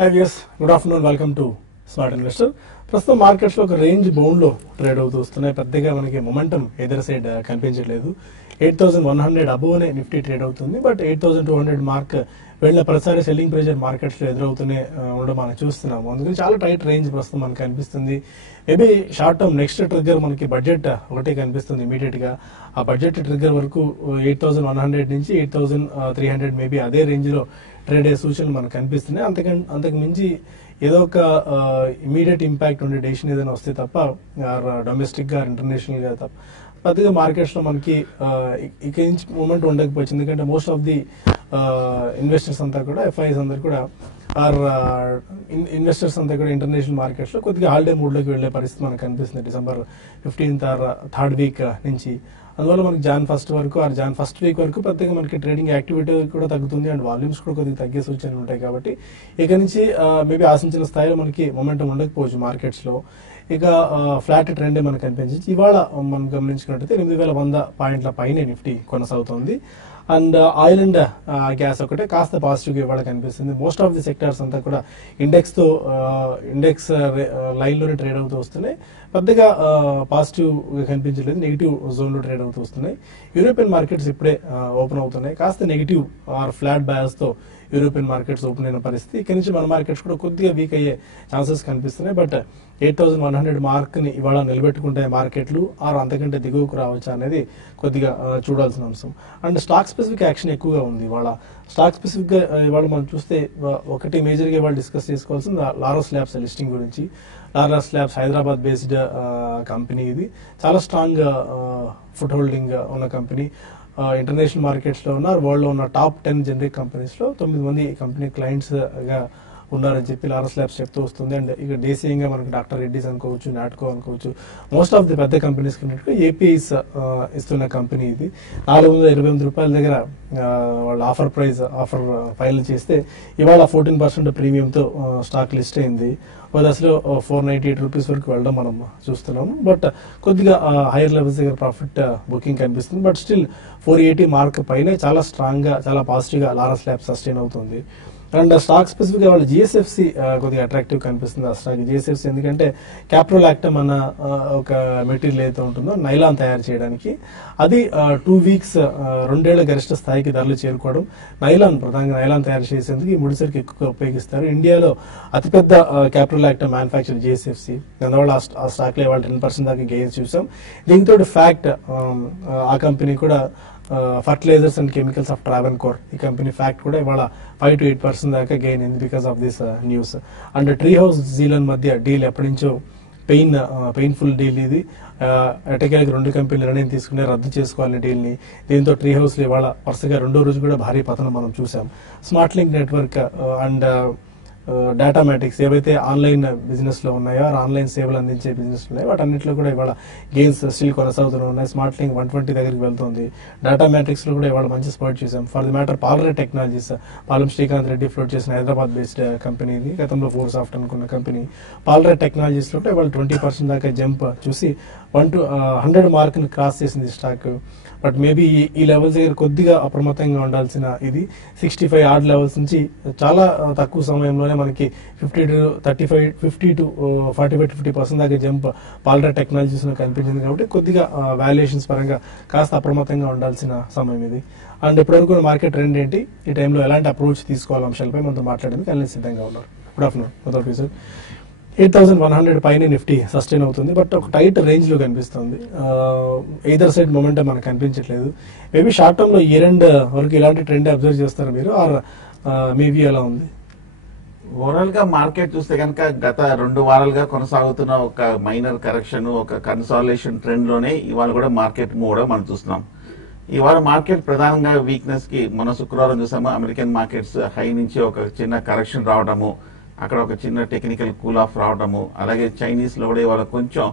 Hi viewers, good afternoon. Welcome to Smart Investor. ప్రస్తుతం markets లో ఒక రేంజ్ బౌండ్ లో ట్రేడ్ అవుతూ వస్తున్నాయి. పెద్దగా మనకి మొమెంటం ఎదర్ సైడ్ కనిపించట్లేదు. 8100 అబోవ్ నిఫ్టీ ట్రేడ్ అవుతుంది. బట్ 8200 మార్క్ వెళ్ళిన ప్రతిసారి సెల్లింగ్ ప్రెషర్ మార్కెట్స్ లో ఎదురవుతూనే ఉండడం మనం చూస్తున్నాము. అందుకని చాలా టైట్ రేంజ్ ప్రస్తుతం మనకు కనిపిస్తుంది. Maybe short term next trigger మనకి బడ్జెట్ ఒకటే కనిపిస్తుంది ఇమీడియట్ గా. ఆ బడ్జెట్ ట్రిగ్గర్ వరకు 8100 నుంచి 8300 మేబీ అదే రేంజ్ లో ట్రేడ్ అయ్యే సూచనలు మనకు కనిపిస్తున్నాయి. అంతకు మించి ఏదో ఒక ఇమీడియట్ ఇంపాక్ట్ ఉండే డెసిషన్ ఏదైనా వస్తే తప్ప డొమెస్టిక్ గా ఇంటర్నేషనల్ గా తప్ప పెద్దగా మార్కెట్స్ లో మనకి ఇక నుంచి మూమెంట్ ఉండకపోవచ్చు. ఎందుకంటే మోస్ట్ ఆఫ్ ది ఇన్వెస్టర్స్ అంతా కూడా ఎఫ్ఐఎస్ అందరు కూడా ఇన్వెస్టర్స్ అంతా కూడా ఇంటర్నేషనల్ మార్కెట్స్ లో కొద్దిగా హాలిడే మూడ్ లోకి వెళ్లే పరిస్థితి మనకు కనిపిస్తుంది December 15th థర్డ్ వీక్ నుంచి. అందువల్ల మనకి Jan 1st వరకు Jan 1st వీక్ వరకు పెద్దగా మనకి ట్రేడింగ్ యాక్టివిటీ కూడా తగ్గుతుంది అండ్ వాల్యూమ్స్ కూడా కొద్దిగా తగ్గే సూచనలు ఉంటాయి. కాబట్టి ఇక నుంచి మేబీ ఆశించిన స్థాయిలో మనకి మొమెంటం ఉండకపోవచ్చు మార్కెట్స్ లో. ఇక ఫ్లాట్ ట్రెండ్ మనకు కనిపించింది. ఇవాళ మనం గమనించుకున్నట్టయితే 8100 పాయింట్ల పైనే నిఫ్టీ కొనసాగుతోంది. అండ్ ఆయిల్ అండ్ గ్యాస్ ఒకటే కాస్త పాజిటివ్ గా ఇవాళ కనిపిస్తుంది. మోస్ట్ ఆఫ్ ది సెక్టార్స్ అంతా కూడా ఇండెక్స్ లైన్ లోనే ట్రేడ్ అవుతూ వస్తున్నాయి. పెద్దగా పాజిటివ్ గా కనిపించలేదు, నెగిటివ్ జోన్ లో ట్రేడ్ అవుతూ వస్తున్నాయి. యూరోపియన్ మార్కెట్స్ ఇప్పుడే ఓపెన్ అవుతున్నాయి. కాస్త నెగిటివ్ ఆర్ ఫ్లాట్ బయాస్ తో యూరోపియన్ మార్కెట్స్ ఓపెన్ అయిన పరిస్థితి. ఇక్కడి నుంచి మన మార్కెట్స్ కూడా కొద్దిగా వీక్ అయ్యే ఛాన్సెస్ కనిపిస్తున్నాయి. బట్ 8100 మార్క్ ని ఇవాళ నిలబెట్టుకుంటే మార్కెట్లు ఆర్ అంతకంటే దిగువకు రావచ్చా అనేది కొద్దిగా చూడాల్సిన అంశం. అండ్ స్టాక్ స్పెసిఫిక్ యాక్షన్ ఎక్కువగా ఉంది ఇవాళ. స్టాక్ స్పెసిఫిక్ గా ఇవాళ మనం చూస్తే ఒకటి మేజర్ గా ఇవాళ డిస్కస్ చేసుకోవాల్సింది లారస్ ల్యాబ్స్ లిస్టింగ్ గురించి. Laurus labs Hyderabad based company. ఇది చాలా స్ట్రాంగ్ ఫుట్ హోల్డింగ్ ఉన్న కంపెనీ. ఇంటర్నేషనల్ మార్కెట్స్ లో ఉన్న వరల్డ్ లో ఉన్న టాప్ 10 జనరిక్ కంపెనీస్ లో 9 మంది కంపెనీ క్లయింట్స్ గా ఉన్నారని చెప్పి లారస్ ల్యాబ్స్ చెప్తూ వస్తుంది. అండ్ ఇక దేశీయంగా మనకి డాక్టర్ రెడ్డిస్ అనుకోవచ్చు, నాట్కో అనుకోవచ్చు, మోస్ట్ ఆఫ్ ది పెద్ద కంపెనీస్ ఏపీఐస్ ఇస్తున్న కంపెనీ ఇది. 428 రూపాయల దగ్గర వాళ్ళ ఆఫర్ ఫైల్ చేస్తే ఇవాళ 14% ప్రీమియంతో స్టాక్ లిస్ట్ అయింది. దశలో 498 రూపీస్ వరకు వెళ్ళడం మనం చూస్తున్నాము. బట్ కొద్దిగా హైయర్ లెవెల్స్ దగ్గర ప్రాఫిట్ బుకింగ్ కనిపిస్తుంది. బట్ స్టిల్ 480 మార్క్ పైన చాలా స్ట్రాంగ్ గా చాలా పాజిటివ్ గా లారస్ ల్యాబ్స్ సస్టైన్ అవుతుంది. అండ్ స్టాక్ స్పెసిఫిక్ గా వాళ్ళు జిఎస్ఎఫ్సి కొద్దిగా అట్రాక్టివ్ కనిపిస్తుంది. ఆ స్టాక్ జిఎస్ఎఫ్సి ఎందుకంటే క్యాప్రోలాక్టమ్ అన్న ఒక మెటీరియల్ ఏదైతే ఉంటుందో నైలాన్ తయారు చేయడానికి అది 2 వీక్స్ 2 ఏళ్ల గరిష్ట స్థాయికి ధరలు చేరుకోవడం. ప్రధానంగా నైలాన్ తయారు చేసేందుకు ఈ ముడిసరికి ఎక్కువగా ఉపయోగిస్తారు. ఇండియాలో అతిపెద్ద క్యాప్రోలాక్టమ్ మ్యానుఫ్యాక్చర్ జిఎస్ఎఫ్సి. అందువల్ల ఆ స్టాక్ లో ఇవాళ 10% దాకా గెయిన్స్ చూసాం. దీంతో ఫ్యాక్ట్ ఆ కంపెనీ కూడా fertilisers and chemicals of Travancore ఈ కంపెనీ ఫ్యాక్ట్ కూడా ఇవాళ 5 to 8% దాకా గెయిన్ అయింది because of this news. And Tree House Zee Learn మధ్య డీల్ ఎప్పటి నుంచో పెయిన్ఫుల్ డీల్ ఇది. ఎటకేలకు 2 కంపెనీలు నిర్ణయం తీసుకుని రద్దు చేసుకోవాలని డీల్ ని. దీంతో ట్రీ హౌస్ లో ఇవాళ వరుసగా 2వ రోజు కూడా భారీ పతనం మనం చూసాం. స్మార్ట్ లింక్ నెట్వర్క్ అండ్ డేటామాటిక్స్ ఏవైతే ఆన్లైన్ బిజినెస్ లో ఉన్నాయో ఆన్లైన్ సేవలు అందించే బిజినెస్ ఉన్నాయో వాటన్నిటిలో కూడా ఇవాళ గెయిన్స్ స్టిల్ కొనసాగుతూ ఉన్నాయి. స్మార్ట్ లింక్ 120 దగ్గరికి వెళ్తుంది. డేటామాటిక్స్ లో కూడా ఇవాళ మంచి స్పాట్ చూసాం. For the matter Palred technologies Palem Srikanth Reddy float చేసిన హైదరాబాద్ బేస్డ్ కంపెనీ ఇది. గతంలో ఫోర్సాఫ్ట్ అనుకున్న కంపెనీ. పాలరే టెక్నాలజీస్ లో ఇవాళ 20% దాకా జంప్ చూసి 100 మార్క్ ని క్రాస్ చేసింది స్టాక్. బట్ మేబీ ఈ లెవెల్స్ దగ్గర కొద్దిగా అప్రమత్తంగా ఉండాల్సిన ఇది 65 ఆర్డ్ లెవెల్స్ నుంచి చాలా తక్కువ సమయంలోనే మనకి 50 to 45-50% దాకా జంప్ పాలరా టెక్నాలజీస్ లో కనిపించింది. కాబట్టి కొద్దిగా వాల్యుయేషన్స్ పరంగా కాస్త అప్రమత్తంగా ఉండాల్సిన సమయం ఇది. అండ్ ఇప్పటివరకు మార్కెట్ ట్రెండ్ ఏంటి, ఈ టైంలో ఎలాంటి అప్రోచ్ తీసుకోవాలి అంశాలపై మనతో మాట్లాడేందుకు అన్ని సిద్ధంగా ఉన్నారు. Good afternoon. 8100 పైన నిఫ్టీ సస్టైన్ అవుతుంది. బట్ ఒక టైట్ రేంజ్ లో కనిపిస్తుంది. ఎయిదర్ సైడ్ మొమెంటం మనకు కనిపించట్లేదు. మేబీ షార్ట్ టర్మ్ లో ఇయర్ ఎండ్ వరకు ఇలాంటి ట్రెండ్ అబ్జర్వ్ చేస్తారు మీరు ఆర్ మేబీ ఎలా ఉంది? ఓవరాల్ గా మార్కెట్ చూస్తే కనుక గత 2 వారాలుగా కొనసాగుతున్న ఒక మైనర్ కరెక్షన్, ఒక కన్సాలిడేషన్ ట్రెండ్ లోనే ఇవాళ కూడా మార్కెట్ మూవ్ అవడం మనం చూస్తున్నాం. ఇవాళ మార్కెట్ ప్రధానంగా వీక్నెస్ కి మన శుక్రవారం చూసాము. అమెరికన్ మార్కెట్స్ హై నుంచి ఒక చిన్న కరెక్షన్ రావడము, అక్కడ ఒక చిన్న టెక్నికల్ కూల్ ఆఫ్ రావడము, అలాగే చైనీస్ లో కూడా ఇవాళ కొంచెం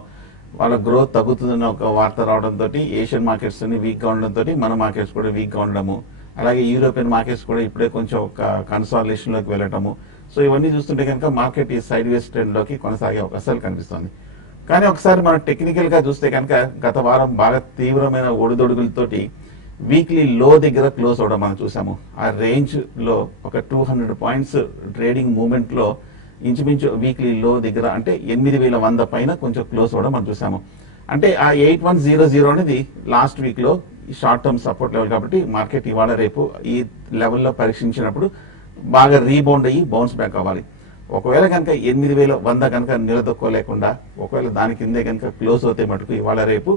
వాళ్ళ గ్రోత్ తగ్గుతుందన్న ఒక వార్త రావడంతో ఏషియన్ మార్కెట్స్ వీక్ గా ఉండడంతో మన మార్కెట్స్ కూడా వీక్ గా ఉండడము, అలాగే యూరోపియన్ మార్కెట్స్ కూడా ఇప్పుడే కొంచెం ఒక కన్సాలిడేషన్ లోకి వెళ్ళటము. సో ఇవన్నీ చూస్తుంటే కనుక మార్కెట్ ఈ సైడ్ వేస్ ట్రెండ్ లోకి కొనసాగే అవకాశాలు కనిపిస్తుంది. కానీ ఒకసారి మనం టెక్నికల్ గా చూస్తే కనుక గత వారం బాగా తీవ్రమైన ఒడిదొడుగులతోటి వీక్లీ లో దగ్గర క్లోజ్ అవడం మనం చూసాము. ఆ రేంజ్ లో ఒక 200 పాయింట్స్ ట్రేడింగ్ మూవ్మెంట్ లో ఇంచుమించు వీక్లీ లో దగ్గర అంటే 8,100 పైన కొంచెం క్లోజ్ అవడం మనం చూసాము. అంటే ఆ 8100 అనేది లాస్ట్ వీక్ లో షార్ట్ టర్మ్ సపోర్ట్ లెవెల్ కాబట్టి మార్కెట్ ఇవాళ రేపు ఈ లెవెల్లో పరీక్షించినప్పుడు బాగా రీబౌండ్ అయ్యి బౌన్స్ బ్యాక్ అవ్వాలి. ఒకవేళ కనుక 8,100 కనుక నిలదొక్కోలేకుండా ఒకవేళ దాని కిందే కనుక క్లోజ్ అవుతే మటుకు ఇవాళ రేపు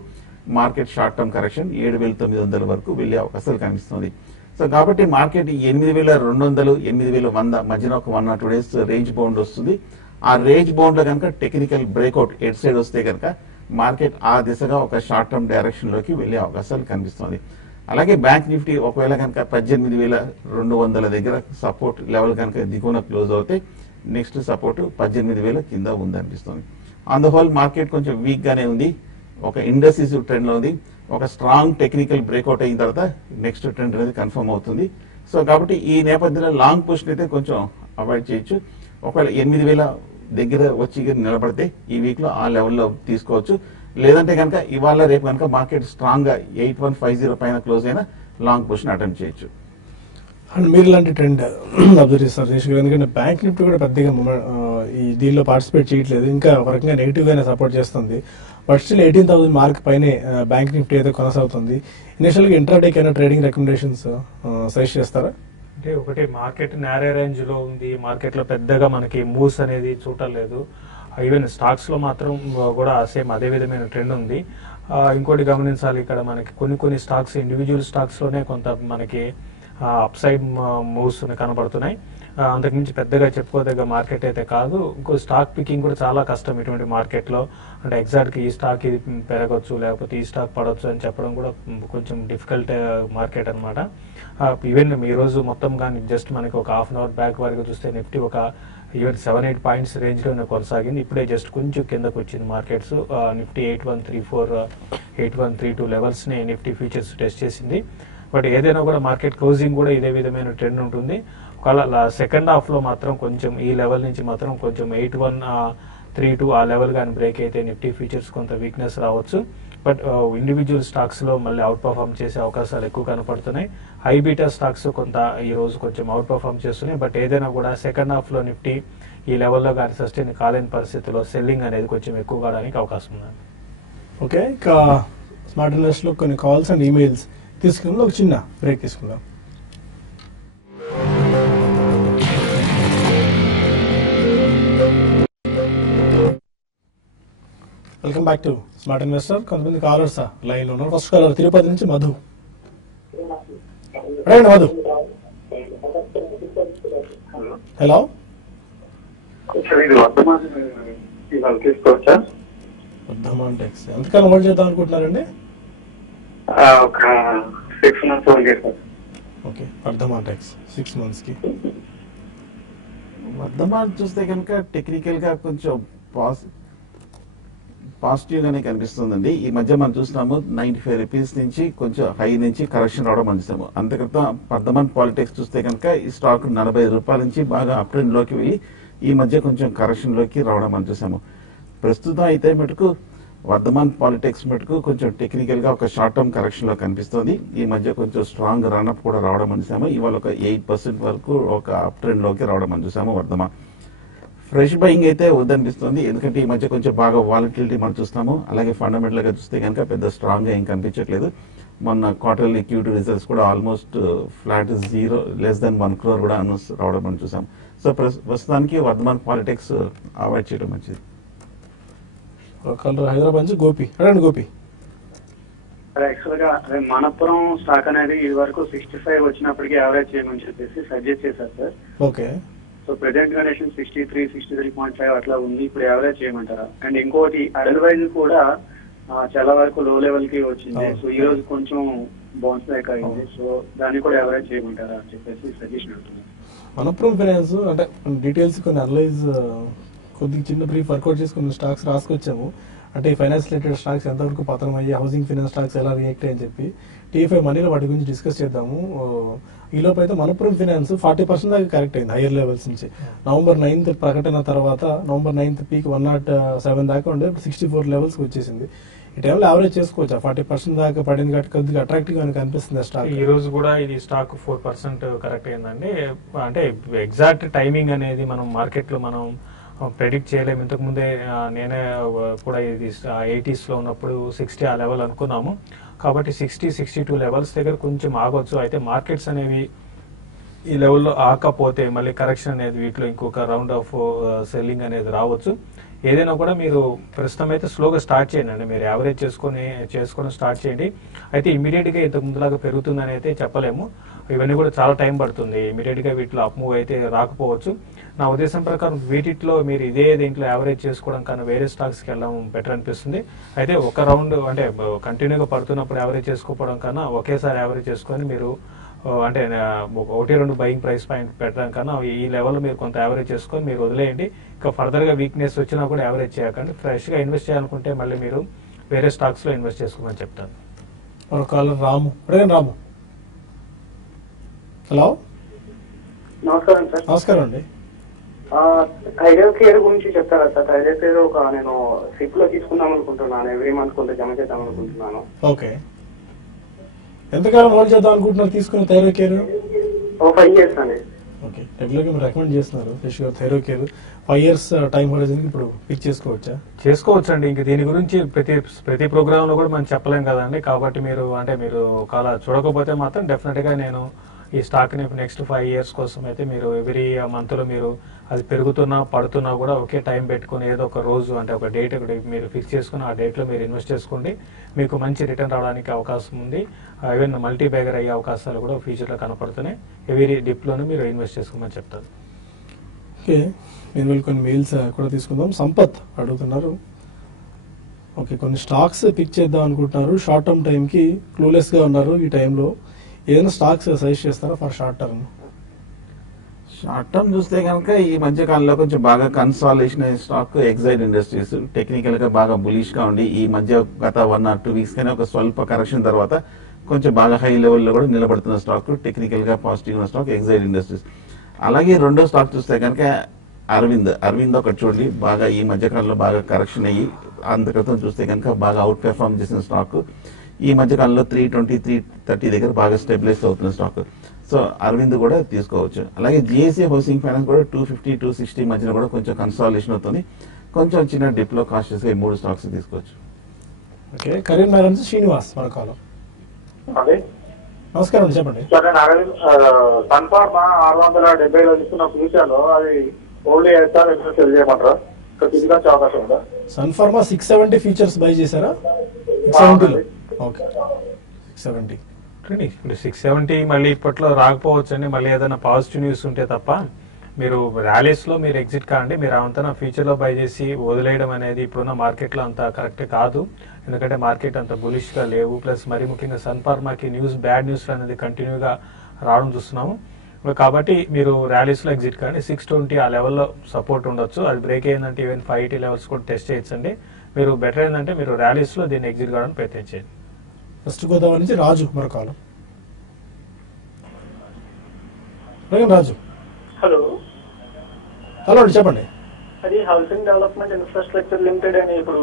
మార్కెట్ షార్ట్ టర్మ్ కరెక్షన్ 7,900 వరకు వెళ్లే అవకాశాలు కనిపిస్తుంది. సో కాబట్టి మార్కెట్ 8,200 8,100 మధ్యన ఒక 1 or 2 days రేంజ్ బౌండ్ వస్తుంది. ఆ రేంజ్ బౌండ్ లో కనుక టెక్నికల్ బ్రేక్అవుట్ ఎట్ సైడ్ వస్తే కనుక మార్కెట్ ఆ దిశగా ఒక షార్ట్ టర్మ్ డైరెక్షన్ లోకి వెళ్లే అవకాశాలు కనిపిస్తుంది. అలాగే బ్యాంక్ నిఫ్టీ ఒకవేళ కనుక 18,200 దగ్గర సపోర్ట్ లెవెల్ కనుక దిగువన క్లోజ్ అవుతే నెక్స్ట్ సపోర్ట్ 18,000 కింద ఉందనిపిస్తుంది. ఆన్ ద హోల్ మార్కెట్ కొంచెం వీక్ గానే ఉంది. ఒక ఇండెసిసివ్ ట్రెండ్ లో ఉంది. ఒక స్ట్రాంగ్ టెక్నికల్ బ్రేక్అవుట్ అయిన తర్వాత నెక్స్ట్ ట్రెండ్ అనేది కన్ఫర్మ్ అవుతుంది. సో కాబట్టి ఈ నేపథ్యంలో లాంగ్ పొజిషన్ అయితే కొంచెం అవాయిడ్ చేయొచ్చు. ఒకవేళ 8,000 దగ్గర వచ్చి నిలబడితే ఈ వీక్ లో ఆ లెవెల్లో తీసుకోవచ్చు. లేదంటే కనుక ఇవాళ రేపు కనుక మార్కెట్ స్ట్రాంగ్ గా 8150 పైన క్లోజ్ అయినా లాంగ్ పొజిషన్ అటెంప్ట్ చేయొచ్చు. అండ్ మీరు ఇలాంటి ట్రెండ్ అబ్జర్వ్ చేస్తారు శేష్ గారు, ఎందుకంటే బ్యాంక్ నిఫ్టీ కూడా పెద్దగా ఈ దీనిలో పార్టిసిపేట్ చేయట్లేదు, ఇంకా ఒక రకంగా నెగిటివ్ గానే సపోర్ట్ చేస్తుంది. బట్ స్టిల్ 18,000 మార్క్ పైనే బ్యాంక్ నిఫ్టీ అయితే కొనసాగుతుంది. ఇనిషియల్ గా ఇంట్రాడే కైనా ట్రేడింగ్ రికమెండేషన్స్ సజెస్ట్ చేస్తారా? అంటే ఒకటి మార్కెట్ నేరే రేంజ్ లో ఉంది, మార్కెట్ లో పెద్దగా మనకి మూవ్స్ అనేది చూడలేదు. ఈవెన్ స్టాక్స్ లో మాత్రం కూడా సేమ్ అదే విధమైన ట్రెండ్ ఉంది. ఇంకోటి గమనించాలి, ఇక్కడ మనకి కొన్ని స్టాక్స్ ఇండివిజువల్ స్టాక్స్ లోనే కొంత మనకి అప్ సైడ్ మూవ్స్ కనబడుతున్నాయి. అంతకుమించి పెద్దగా చెప్పుకోదగ్గ మార్కెట్ అయితే కాదు. ఇంకో స్టాక్ పికింగ్ కూడా చాలా కష్టం ఇటువంటి మార్కెట్ లో. అంటే ఎగ్జాక్ట్ ఈ స్టాక్ ఇది పెరగచ్చు లేకపోతే ఈ స్టాక్ పడవచ్చు అని చెప్పడం కూడా కొంచెం డిఫికల్ట్ మార్కెట్ అనమాట. ఈవెన్ ఈ రోజు మొత్తం కానీ జస్ట్ మనకి ఒక హాఫ్ అన్ అవర్ బ్యాక్ వరకు చూస్తే నిఫ్టీ ఒక ఈవెన్ 7-8 పాయింట్స్ రేంజ్ లోనే కొనసాగింది. ఇప్పుడే జస్ట్ కొంచెం కిందకు వచ్చింది మార్కెట్స్. నిఫ్టీ 8134 8132 లెవెల్స్ ని నిఫ్టీ ఫ్యూచర్స్ టెస్ట్ చేసింది. బట్ ఏదైనా కూడా మార్కెట్ క్లోజింగ్ కూడా ఇదే విధమైన ట్రెండ్ ఉంటుంది. ఒకవేళ సెకండ్ హాఫ్ లో మాత్రం కొంచెం ఈ లెవెల్ నుంచి మాత్రం కొంచెం 8132 ఆ లెవెల్ కానీ బ్రేక్ అయితే నిఫ్టీ ఫ్యూచర్స్ కొంత వీక్నెస్ రావచ్చు. బట్ ఇండివిజువల్ స్టాక్స్ లో మళ్ళీ అవుట్ పర్ఫార్మ్ చేసే అవకాశాలు ఎక్కువ కనపడుతున్నాయి. హై బీటా స్టాక్స్ కొంత ఈ రోజు కొంచెం అవుట్ పర్ఫార్మ్ చేస్తున్నాయి. బట్ ఏదైనా కూడా సెకండ్ హాఫ్ లో నిఫ్టీ ఈ లెవెల్లో కానీ సస్టైన్ కాలేని పరిస్థితుల్లో సెల్లింగ్ అనేది కొంచెం ఎక్కువ కావడానికి అవకాశం ఉంది. ఓకే, ఇంకా స్మార్ట్ ఇన్వెస్ట్ లో కొన్ని కాల్స్ అండ్ ఈమెయిల్స్ తీసుకుందాం, ఒక చిన్న బ్రేక్ తీసుకుందాం. Welcome back to smart investor. కొంతమంది కాలర్స్ లైన్ లో ఉన్నారు. ఫస్ట్ కాలర్ తిరుపతి నుంచి మధు. రైట్ మధు. హలో, వర్ధమాన్ టెక్స్ ఎంతకాలం హోల్డ్ చేద్దాం అనుకుంటున్నారండి? ఒక 6 months. Okay, Vardhman Tex 6 months కి. వర్ధమాన్ చూస్తే కనుక టెక్నికల్ గా కొంచెం పాజిటివ్ గానే కనిపిస్తుందండి. ఈ మధ్య మనం చూస్తున్నాము 95 రూపీస్ నుంచి కొంచెం హై నుంచి కరెక్షన్ రావడం మనం చూసాము. అంతక్రితం వర్ధమాన్ పాలిటిక్స్ చూస్తే కనుక ఈ స్టాక్ 40 రూపాయల నుంచి బాగా అప్ ట్రెండ్ లోకి వెళ్ళి ఈ మధ్య కొంచెం కరెక్షన్ లోకి రావడం మనం చూసాము. ప్రస్తుతం అయితే మటుకు వర్ధమాన్ పాలిటిక్స్ మటుకు కొంచెం టెక్నికల్ గా ఒక షార్ట్ టర్మ్ కరెక్షన్ లో కనిపిస్తుంది. ఈ మధ్య కొంచెం స్ట్రాంగ్ రన్అప్ కూడా రావడం మనం చూసాము. ఇవాళ ఒక 8% వరకు ఒక అప్ ట్రెండ్ లోకి రావడం మనం చూసాము. వర్ధమాన్ ఫ్రెష్ బయింగ్ అయితే వద్దనిపిస్తుంది, ఎందుకంటే ఈ మధ్య కొంచెం బాగా వాలటిలిటీ మనం చూస్తాము. అలాగే ఫండమెంటల్ గా చూస్తే కనుక పెద్ద స్ట్రాంగ్ గా ఏం కనిపించట్లేదు. మొన్న క్వార్టర్లీ Q2 రిజల్ట్స్ కూడా almost flat 0 less than 1 crore కూడా అనౌన్స్ రావడం మనం చూసాం. సో ప్రస్తుతానికి వర్ధమాన్ పాలిటిక్స్ అవాయిడ్ చేయడం మంచిది. హైదరాబాద్ నుంచి గోపి. అడగండి గోపి. యాక్చువల్ గా మనపురం స్టాక్ అనేది ఇది వరకు 65 వచ్చినప్పటికీ యావరేజ్ చేయమని చెప్పేసి సజెస్ట్ చేశారు sir. Okay, so present condition 63.5 అట్లా ఉంది. ఇప్పుడు యావరేజ్ చేయమంటారా? అండ్ ఇంకోటి అడల్వైజ్ కూడా చాలా వరకు లో లెవెల్ కి వచ్చింది. సో ఈ రోజు కొంచెం బౌన్స్ బ్యాక్ అయింది. సో దాన్ని కూడా యావరేజ్ చేయమంటారా అని చెప్పేసి సజెషన్ అవుతుంది. మనపురం ఫైనాన్స్ అంటే డీటెయిల్స్ కొన్ని అనలైజ్ కొద్దిగా చిన్న బ్రీఫ్ వర్కౌట్ చేసి కొన్ని స్టాక్స్ రాసుకొచ్చాము. అంటే ఈ ఫైనాన్స్ రిలేటెడ్ స్టాక్స్ ఎంతవరకు పతనం అయ్యి హౌసింగ్ ఫైనాన్స్ స్టాక్స్ ఎలా రియాక్ట్ అయ్యని చెప్పి T5 మనీలో వాటి గురించి డిస్కస్ చేద్దాము. ఈ లోపు అయితే మనపురం ఫైనాన్స్ 40% దాకా కరెక్ట్ అయింది హైయర్ లెవెల్స్ నుంచి. November 9th ప్రకటన తర్వాత November 9th పీక్ 107 దాకా ఉండే 64 లెవెల్స్ వచ్చేసింది. ఈ టైంలో యావరేజ్ చేసుకోవచ్చా? 40% దాకా పడింది కాబట్టి కొద్దిగా అట్రాక్టివ్ గా అనిపిస్తుంది స్టాక్. ఈ రోజు కూడా ఇది స్టాక్ 4% కరెక్ట్ అయిందండి. అంటే ఎగ్జాక్ట్ టైమింగ్ అనేది మనం మార్కెట్ లో మనం ప్రెడిక్ట్ చేయలేము. ఇంతకు ముందే నేనే కూడా ఇది 80s లో ఉన్నప్పుడు 60 ఆ లెవెల్ అనుకున్నాము. కాబట్టి 60-62 లెవెల్స్ దగ్గర కొంచెం ఆగొచ్చు. అయితే మార్కెట్స్ అనేవి ఈ లెవెల్లో ఆకపోతే మళ్ళీ కరెక్షన్ అనేది వీటిలో ఇంకొక రౌండ్ ఆఫ్ సెల్లింగ్ అనేది రావచ్చు. ఏదైనా కూడా మీరు ప్రస్తుతం అయితే స్లోగా స్టార్ట్ చేయండి. మీరు యావరేజ్ చేసుకొని స్టార్ట్ చేయండి. అయితే ఇమీడియట్ గా ఇంతకు ముందులాగా పెరుగుతుందని అయితే చెప్పలేము. ఇవన్నీ కూడా చాలా టైం పడుతుంది. ఇమీడియట్ గా వీటిలో అప్ మూవ్ అయితే రాకపోవచ్చు. నా ఉద్దేశం ప్రకారం వీటిలో మీరు దీంట్లో యావరేజ్ చేసుకోవడం కన్నా వేరే స్టాక్స్కి వెళ్ళడం బెటర్ అనిపిస్తుంది. అయితే ఒక రౌండ్ అంటే కంటిన్యూగా పడుతున్నప్పుడు యావరేజ్ చేసుకోవడం కన్నా ఒకేసారి యావరేజ్ చేసుకొని మీరు అంటే 1-2 బయింగ్ ప్రైస్ పాయింట్ పెట్టడం కన్నా ఈ లెవెల్ మీరు కొంత యావరేజ్ చేసుకొని మీరు వదిలేయండి. ఇంకా ఫర్దర్ గా వీక్నెస్ వచ్చినా కూడా యావరేజ్ చేయకండి. ఫ్రెష్ గా ఇన్వెస్ట్ చేయాలనుకుంటే మళ్ళీ మీరు వేరే స్టాక్స్ లో ఇన్వెస్ట్ చేసుకోమని చెప్తాను. ఒక కాలర్ రాము. రాము, హలో. నమస్కారం సార్. నమస్కారం అండి. థైరాయిడ్ కేర్ గురించి చెప్తారా సార్? థైరాయిడ్ కేర్ నేను సిప్ లో తీసుకుందాం అనుకుంటున్నాను. ఎవ్రీ మంత్ కొంత జమ చేద్దాం అనుకుంటున్నాను. ఓకే, ఎంతకాలం హోల్డ్ చేద్దాం అనుకుంటున్నారు తీసుకున్న థైరాయిడ్ కేర్? 5 years అండి. ఓకే, రెగ్యులర్ గా మీరు రికమెండ్ చేస్తున్నారు thyroid care. 5 years time horizon ఇప్పుడు పిక్ చేసుకోవచ్చు అండి. ఇంక దీని గురించి ప్రతి ప్రోగ్రామ్ లో కూడా మనం చెప్పలేం కదండి. కాబట్టి మీరు ఒకవేళ చూడకపోతే మాత్రం డెఫినెట్ గా నేను ఈ స్టాక్ ని నెక్స్ట్ 5 years కోసం అయితే మీరు ఎవ్రీ మంత్ లో మీరు అది పెరుగుతున్నా పడుతున్నా కూడా ఒకే టైం పెట్టుకుని ఏదో ఒక రోజు అంటే ఒక డేట్ మీరు ఫిక్స్ చేసుకుని ఆ డేట్ లో మీరు ఇన్వెస్ట్ చేసుకోండి. మీకు మంచి రిటర్న్ రావడానికి అవకాశం ఉంది. ఈవెన్ మల్టీ బ్యాగర్ అయ్యే అవకాశాలు కూడా ఫ్యూచర్ లో కనపడుతున్నాయి. ఎవ్రీ డిప్ లోనే మీరు ఇన్వెస్ట్ చేసుకోమని చెప్తారు. ఓకే, నేను కొన్ని మెయిల్స్ కూడా తీసుకుందాం. సంపత్ అడుగుతున్నారు, ఓకే కొన్ని స్టాక్స్ పిక్ చేద్దాం అనుకుంటున్నారు, షార్ట్ టర్మ్ టైం కి క్లూలెస్ గా ఉన్నారు. ఈ టైంలో ఏదైనా స్టాక్స్ సజెస్ట్ చేస్తారా for short term? Short term చూస్తే కనుక ఈ మధ్య కాలంలో కొంచెం బాగా కన్సాలిడేషన్ అయ్యే స్టాక్ ఎక్సైడ్ ఇండస్ట్రీస్ టెక్నికల్ గా బాగా బులిష్ గా ఉండి ఈ మధ్య గత 1 or 2 weeks కానీ ఒక స్వల్ప కరెక్షన్ తర్వాత కొంచెం బాగా హై లెవెల్లో కూడా నిలబడుతున్న స్టాక్, టెక్నికల్ గా పాజిటివ్ ఉన్న స్టాక్ ఎక్సైడ్ ఇండస్ట్రీస్. అలాగే రెండో స్టాక్ చూస్తే కనుక అరవింద్ ఒకటి చూడండి, బాగా ఈ మధ్య కాలంలో బాగా కరెక్షన్ అయ్యి అంత క్రితం చూస్తే కనుక బాగా అవుట్ పెర్ఫార్మ్ చేసిన స్టాక్. ఈ మధ్య కాలంలో 320-330 దగ్గర బాగా స్టెబిలైజ్ అవుతున్న స్టాక్. సో అరవింద్ కూడా తీసుకోవచ్చు. అలాగే జిఎస్సి హౌసింగ్ ఫైనాన్స్ కూడా 250-260 మధ్యన కూడా కొంచెం కన్సాలిడేషన్ అవుతుంది. కొంచెం చిన్న డిప్ లో కాన్షియస్ గా ఈ 3 స్టాక్స్ తీసుకోవచ్చు. ఓకే, కరీంనగర్ నుంచి శ్రీనివాస్ మనకాలం. నమస్కారం అండి, చెప్పండి. సన్ఫార్మా 670లో తీసుకున్న ఫ్యూచర్ లో అది ఓన్లీ సెల్ చేయమంటారా? అవకాశం ఉందా? సన్ఫార్మా 670 ఫీచర్స్ బై చేశారా? 670. ఓకే, 670 ఇప్పుడు 670 మళ్ళీ ఇప్పట్లో రాకపోవచ్చు అండి. మళ్ళీ ఏదైనా పాజిటివ్ న్యూస్ ఉంటే తప్ప మీరు ర్యాలీస్ లో మీరు ఎగ్జిట్ కాండి. మీరు అంతా ఫ్యూచర్ లో బై చేసి వదిలేయడం అనేది ఇప్పుడున్న మార్కెట్ లో అంత కరెక్ట్ కాదు. ఎందుకంటే మార్కెట్ అంత బులిష్ గా లేవు. ప్లస్ మరీ ముఖ్యంగా సన్ఫార్మాకి బ్యాడ్ న్యూస్ అనేది కంటిన్యూగా రావడం చూస్తున్నాము. కాబట్టి మీరు ర్యాలీస్ లో ఎగ్జిట్ కాండి. 620 ఆ లెవెల్లో సపోర్ట్ ఉండొచ్చు. అది బ్రేక్ అయిందంటే ఈవెన్ 580 లెవెల్స్ కూడా టెస్ట్ చేయొచ్చండి. మీరు బెటర్ ఏంటంటే మీరు ర్యాలీస్ లో దీన్ని ఎగ్జిట్ కావడానికి ప్రయత్నించండి. వెస్ట్ గోదావరి నుంచి రాజు మరొకాలం. రాజు, హలో. అండి చెప్పండి. అది హౌసింగ్ డెవలప్మెంట్ ఇన్ఫ్రాస్ట్రక్చర్ లిమిటెడ్ అని ఇప్పుడు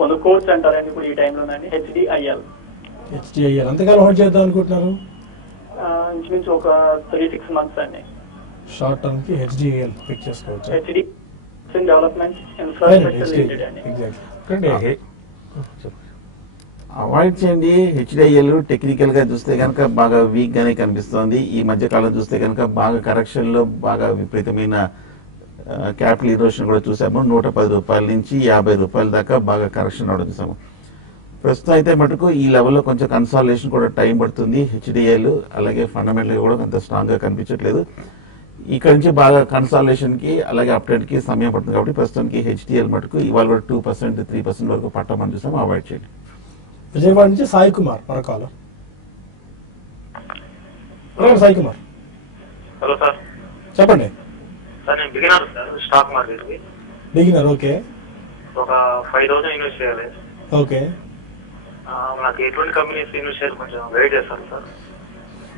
కొనుక్కోవచ్చు అంటారండి ఇప్పుడు ఈ టైంలోనండి? హెచ్డిఐఎల్ ఎంతకాలం హోల్డ్ చేద్దాం అనుకుంటున్నారు? ఇంచుమించు ఒక 3-6 months అండి. షార్ట్ టర్మ్ కి హెచ్డిఐఎల్ పిక్ చేసుకోవచ్చు. HD housing development infrastructure limited అండి. అవాయిడ్ చేయండి. హెచ్డిఐఎల్ టెక్నికల్ గా చూస్తే కనుక బాగా వీక్ గానే కనిపిస్తోంది. ఈ మధ్య కాలం చూస్తే కనుక బాగా కరెక్షన్ లో బాగా విపరీతమైన క్యాపిటల్ ఇరోషన్ కూడా చూసాము. 110 రూపాయల నుంచి 50 రూపాయల దాకా బాగా కరెక్షన్ అవడం చూసాము. ప్రస్తుతం అయితే మటుకు ఈ లెవెల్లో కొంచెం కన్సాలిడేషన్ కూడా టైం పడుతుంది. హెచ్డిఐఎల్ అలాగే ఫండమెంటల్ కూడా అంత స్ట్రాంగ్ గా కనిపించట్లేదు. ఇక్కడ నుంచి బాగా కన్సాలిడేషన్ కి అలాగే అప్డేట్ కి సమయం పడుతుంది. కాబట్టి ప్రస్తుతానికి హెచ్డిఐఎల్ మటుకు ఇవాళ కూడా 2%-3% వరకు పట్టమని చూసాము. అవాయిడ్ చేయండి. విజయవాడ నుంచి సాయి కుమార్ మరొకాలం. Sai Kumar, hello sir. చెప్పండి. సార్ నేను బిగినర్ సార్ స్టాక్ మార్కెట్ కి. Beginner, okay. ఒక 5,000 ఇన్వెస్ట్ చేయాలి. ఓకే, నాకు ఎటువంటి కంపెనీస్ ఇన్వెస్ట్ చేయాలి కొంచెం గైడ్ చేస్తారు సార్?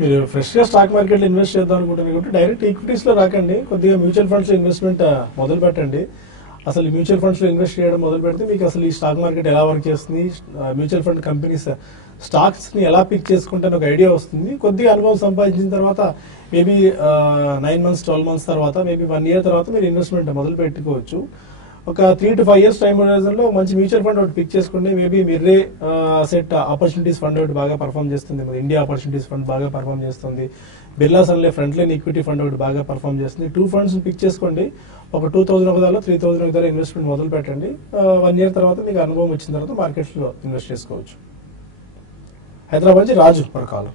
మీరు ఫ్రెష్ గా స్టాక్ మార్కెట్ లో ఇన్వెస్ట్ చేద్దాం అనుకుంటున్నారు కాబట్టి డైరెక్ట్ ఈక్విటీస్ లో రాకండి. కొద్దిగా మ్యూచువల్ ఫండ్స్ ఇన్వెస్ట్మెంట్ మొదలు పెట్టండి. అసలు ఈ మ్యూచువల్ ఫండ్స్ లో ఇన్వెస్ట్ చేయడం మొదలు పెడితే మీకు అసలు ఈ స్టాక్ మార్కెట్ ఎలా వర్క్ చేస్తుంది, మ్యూచువల్ ఫండ్ కంపెనీస్ స్టాక్స్ ని ఎలా పిక్ చేసుకుంటే ఒక ఐడియా వస్తుంది. కొద్దిగా అనుభవం సంపాదించిన తర్వాత మేబీ 9 months 12 months తర్వాత మేబీ 1 year తర్వాత మీరు ఇన్వెస్ట్మెంట్ మొదలు పెట్టుకోవచ్చు. ఒక 3 to 5 years టైం లో మంచి మ్యూచువల్ ఫండ్ ఒకటి పిక్ చేసుకోండి. Maybe Mirae asset opportunities fund ఒకటి బాగా పర్ఫామ్ చేస్తుంది, ఇండియా ఆపర్చునిటీస్ ఫండ్ బాగా పర్ఫామ్ చేస్తుంది, Birla Sun Life frontline equity fund ఒకటి బాగా పర్ఫామ్ చేస్తుంది. 2 funds పిక్ చేసుకోండి. ఒక 2000 ఒకదాలో 3000 ఒకదాలో ఇన్వెస్ట్మెంట్ మొదలు పెట్టండి. 1 year తర్వాత మీకు అనుభవం వచ్చిన తర్వాత మార్కెట్స్ లో ఇన్వెస్ట్ చేసుకోవచ్చు. హైదరాబాద్ నుంచి రాజు కాల్.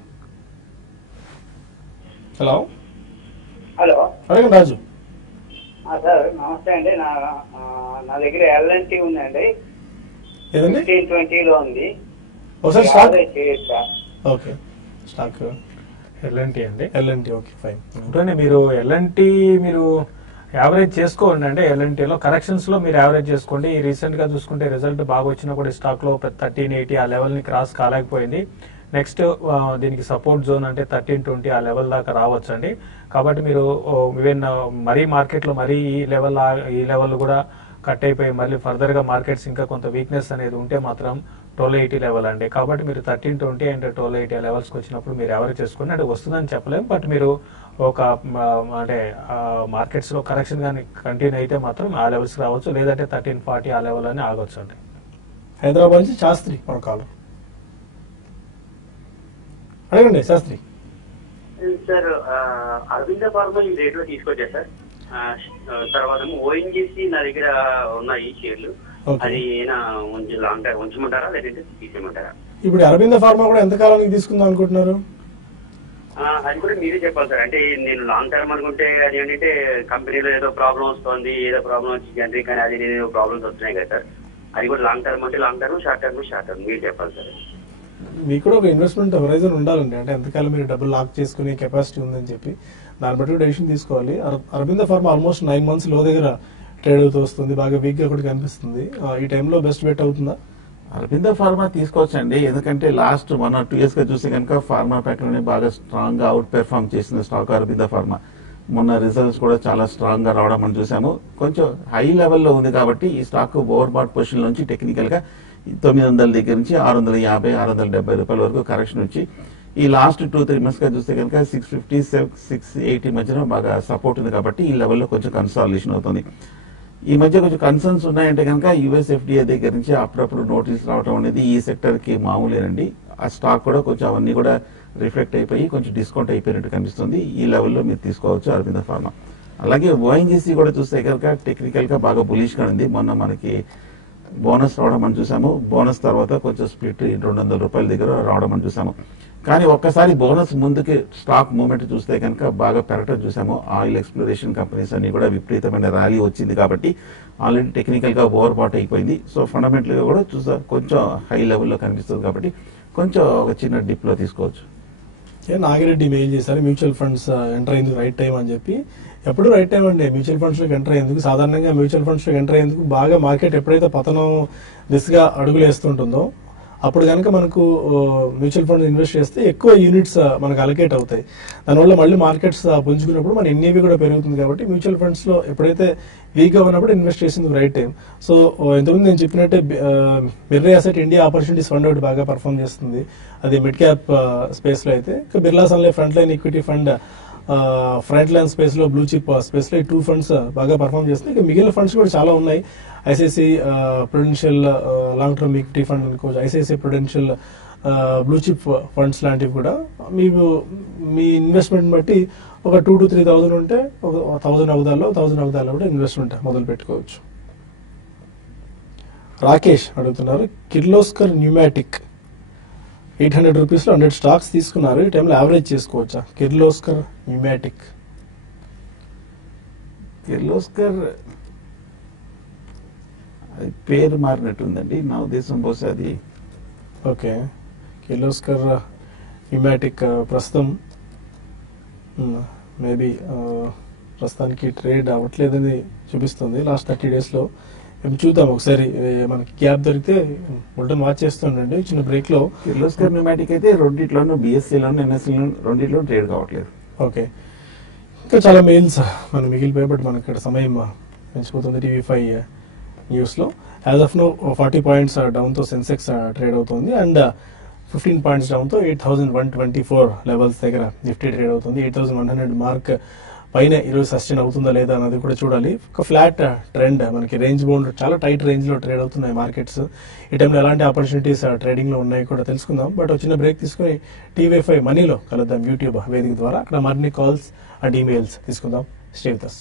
హలో హలో అడగండి రాజు. సార్ నమస్తే అండి. నా దగ్గర ఎల్ఎన్టీ ఉందండి, ఏదండి 1520 ఉంది. ఒకసారి స్టాక్ చేయొచ్చా? ఓకే స్టాక్ ఎల్ఎన్టీ అండి. LNT okay fine. అంటే మీరు ఎల్ఎన్టీ మీరు యావరేజ్ చేసుకోండి. అంటే ఎల్ఎన్టీలో కరెక్షన్స్ లో మీరు యావరేజ్ చేసుకోండి. రీసెంట్ గా చూసుకుంటే రిజల్ట్ బాగా వచ్చినా కూడా స్టాక్ లో 1380 ఆ లెవెల్ ని క్రాస్ కాలేకపోయింది. నెక్స్ట్ దీనికి సపోర్ట్ జోన్ అంటే 1320 ఆ లెవెల్ దాకా రావచ్చండి. కాబట్టి మీరు ఈవెన్ మరీ మార్కెట్ లో మరీ ఈ లెవెల్ కూడా కట్ అయిపోయి మళ్ళీ ఫర్దర్ గా మార్కెట్స్ ఇంకా కొంత వీక్నెస్ అనేది ఉంటే మాత్రం 1280 లెవెల్ అండి. కాబట్టి మీరు 1320 అండ్ 1280 లెవెల్స్ కి వచ్చినప్పుడు మీరు ఎవరు చేసుకోండి. అంటే వస్తుందని చెప్పలేము, బట్ మీరు ఒక అంటే మార్కెట్స్ లో కరెక్షన్ కానీ కంటిన్యూ అయితే మాత్రం ఆ లెవెల్స్ రావచ్చు, లేదంటే 1340 ఆ లెవెల్ అని ఆగొచ్చు అండి. హైదరాబాద్ నుంచి శాస్త్రి కాల్. అడగండి శాస్త్రి. సార్ అరవింద ఫార్మా ఈ రేట్ లో తీసుకొచ్చా సార్. తర్వాత ఓఎన్జీసీ నా దగ్గర ఉన్నాయి షేర్లు, అది లాంగ్ టైం ఉంచమంటారా లేదంటే తీసేయమంటారా? ఇప్పుడు అరవింద ఫార్మా కూడా ఎంత కాలానికి తీసుకుందాం అనుకుంటున్నారు? అది కూడా మీరే చెప్పాలి సార్. అంటే నేను లాంగ్ టర్మ్ అనుకుంటే అది ఏంటంటే కంపెనీలో ఏదో ప్రాబ్లం వస్తుంది, ఏదో ప్రాబ్లం వచ్చి జనరిక్ కానీ అది ఏదో ప్రాబ్లమ్స్ వస్తున్నాయి కదా సార్. అది కూడా లాంగ్ టర్మ్ అంటే లాంగ్ టర్మ్, షార్ట్ టర్మ్ మీరు చెప్పాలి సార్. మీకు కూడా ఒక ఇన్వెస్ట్మెంట్ హొరైజన్ ఉండాలండి. అంటే ఎంతకాలం మీరు డబ్బులు లాక్ చేసుకునే కెపాసిటీ ఉందని చెప్పి దాన్ని బట్టి డెసిషన్ తీసుకోవాలి. అరవింద ఫార్మా ఆల్మోస్ట్ 9 months లో దగ్గర ట్రేడ్ అవుతూ వస్తుంది, బాగా వీక్ గా కూడా కనిపిస్తుంది. ఈ టైంలో బెస్ట్ బెట్ అవుతుందా? అరవింద ఫార్మా తీసుకోవచ్చండి. ఎందుకంటే లాస్ట్ 1 or 2 years గా చూస్తే కనుక ఫార్మా ప్యాక్లోనే బాగా స్ట్రాంగ్ గా అవుట్ పెర్ఫార్మ్ చేసిన స్టాక్ అరవింద ఫార్మా. మొన్న రిజల్ట్స్ కూడా చాలా స్ట్రాంగ్ గా రావడం మనం చూసాము. కొంచెం హై లెవెల్లో ఉంది కాబట్టి ఈ స్టాక్ ఓవర్ బాట్ పొజిషన్ నుంచి టెక్నికల్ గా 900 దగ్గర నుంచి 650 670 రూపాయల వరకు కరెక్షన్ వచ్చి ఈ లాస్ట్ 2-3 months గా చూస్తే కనుక 650 680 మధ్యన బాగా సపోర్ట్ ఉంది కాబట్టి ఈ లెవెల్లో కొంచెం కన్సాలిడేషన్ అవుతుంది. ఈ మధ్య కొంచెం కన్సర్న్స్ ఉన్నాయంటే కనుక యుఎస్ ఎఫ్డిఏ దగ్గర నుంచి అప్పుడప్పుడు నోటీస్ రావడం అనేది ఈ సెక్టర్ కి మామూలేనండి. ఆ స్టాక్ కూడా కొంచెం అవన్నీ కూడా రిఫ్లెక్ట్ అయిపోయి కొంచెం డిస్కౌంట్ అయిపోయినట్టు కనిపిస్తుంది. ఈ లెవెల్లో మీరు తీసుకోవచ్చు అరవింద ఫార్మా. అలాగే ఓఎన్జీసీ కూడా చూస్తే కనుక టెక్నికల్ గా బాగా బులిష్ గా ఉంది. మొన్న మనకి బోనస్ రావడం మనం చూసాము. బోనస్ తర్వాత కొంచెం స్ప్లిట్ 200 రూపాయల దగ్గర రావడం మనం చూసాము. కానీ ఒక్కసారి బోనస్ ముందుకి స్టాక్ మూవ్మెంట్ చూస్తే కనుక బాగా పెరగటం చూసాము. ఆయిల్ ఎక్స్ప్లోరేషన్ కంపెనీస్ అన్ని కూడా విపరీతమైన ర్యాలీ వచ్చింది కాబట్టి ఆల్రెడీ టెక్నికల్ గా ఓవర్ బాట్ అయిపోయింది. సో ఫండమెంటల్ గా కూడా చూసా కొంచెం హై లెవెల్లో కనిపిస్తుంది కాబట్టి కొంచెం ఒక చిన్న డిప్ లో తీసుకోవచ్చు. నాగిరెడ్డి మెయిల్ చేశారు మ్యూచువల్ ఫండ్స్ ఎంటర్ అయ్యేందుకు రైట్ టైం అని చెప్పి. ఎప్పుడు రైట్ టైం అండి మ్యూచువల్ ఫండ్స్ లోకి ఎంటర్ అయ్యేందుకు. సాధారణంగా మ్యూచువల్ ఫండ్స్ లోకి ఎంటర్ అయ్యేందుకు బాగా మార్కెట్ ఎప్పుడైతే పతనం దిశగా అడుగులు వేస్తుంటుందో అప్పుడు కనుక మనకు మ్యూచువల్ ఫండ్ ఇన్వెస్ట్ చేస్తే ఎక్కువ యూనిట్స్ మనకు అలకేట్ అవుతాయి. దానివల్ల మళ్ళీ మార్కెట్స్ పుంజుకున్నప్పుడు మన ఎన్ఏవి కూడా పెరుగుతుంది. కాబట్టి మ్యూచువల్ ఫండ్స్ లో ఎప్పుడైతే వీక్ గా ఉన్నప్పుడు ఇన్వెస్ట్ చేసేందుకు రైట్ టైం. సో ఇంతకుముందు నేను చెప్పినట్టే మిర్రే అసెట్ ఇండియా ఆపర్చునిటీస్ ఫండ్ ఒకటి బాగా పర్ఫామ్ చేస్తుంది, అది మిడ్ క్యాప్ స్పేస్ లో అయితే. Birla Sun Life frontline equity fund frontline space లో, బ్లూ చిప్ స్పేస్ లో ఈ 2 funds బాగా పర్ఫామ్ చేస్తుంది. ఇక మిగిలిన ఫండ్స్ కూడా చాలా ఉన్నాయి. ICICI prudential long term equity fund అనుకోవచ్చు, ICICI prudential blue chip funds లాంటివి కూడా మీకు మీ ఇన్వెస్ట్మెంట్ బట్టి ఒక 2,000 to 3,000 ఉంటే 1,000 అవదాల్లో కూడా ఇన్వెస్ట్మెంట్ మొదలు పెట్టుకోవచ్చు. రాకేష్ అడుగుతున్నారు కిర్లోస్కర్ న్యూమాటిక్ 800 రూపీస్ లో 100 స్టాక్స్ తీసుకున్నారు. ఈ టైంలో యావరేజ్ చేసుకోవచ్చా? కిర్లోస్కర్ న్యూమాటిక్. కిర్లోస్కర్ అది పేరు మారినట్టుందండి నా ఉద్దేశం. బహుశా అది ఓకే. కిర్లోస్కర్ న్యూమాటిక్ ప్రస్తుతం మేబీ ప్రస్తుతానికి ట్రేడ్ అవ్వట్లేదని చూపిస్తుంది లాస్ట్ 30 days లో. చూద్దాం ఒకసారి, మనకి గ్యాప్ దొరికితే బుల్టన్ వాచ్ చేస్తుండండి. చిన్న బ్రేక్ లో కిర్లోస్కర్ న్యూమాటిక్ అయితే రెండిట్లోనూ బిఎస్సీలోను ఎన్ఎస్సీలో రెండిట్లో ట్రేడ్ కావట్లేదు. ఓకే. ఇంకా చాలా మెయిల్స్ మనం మిగిలిపోయి బట్ మనకి ఇక్కడ సమయం పెంచిపోతుంది టీవీ5 న్యూస్లో. యాజ్ ఆఫ్ నో 40 పాయింట్స్ డౌన్తో సెన్సెక్స్ ట్రేడ్ అవుతుంది అండ్ 15 పాయింట్స్ డౌన్తో 8,124 లెవెల్స్ దగ్గర నిఫ్టీ ట్రేడ్ అవుతుంది. 8,100 మార్క్ పైన ఈరోజు సస్టైన్ అవుతుందా లేదా అన్నది కూడా చూడాలి. ఒక ఫ్లాట్ ట్రెండ్ మనకి రేంజ్ బౌండ్ చాలా టైట్ రేంజ్లో ట్రేడ్ అవుతున్నాయి మార్కెట్స్. ఈ టైంలో ఎలాంటి ఆపర్చునిటీస్ ట్రేడింగ్లో ఉన్నాయి కూడా తెలుసుకుందాం. బట్ వచ్చిన బ్రేక్ తీసుకుని టీవీ5 మనీలో కలుద్దాం యూట్యూబ్ వేదిక ద్వారా. అక్కడ మరిన్ని కాల్స్ అండ్ ఈమెయిల్స్ తీసుకుందాం. Stay with us.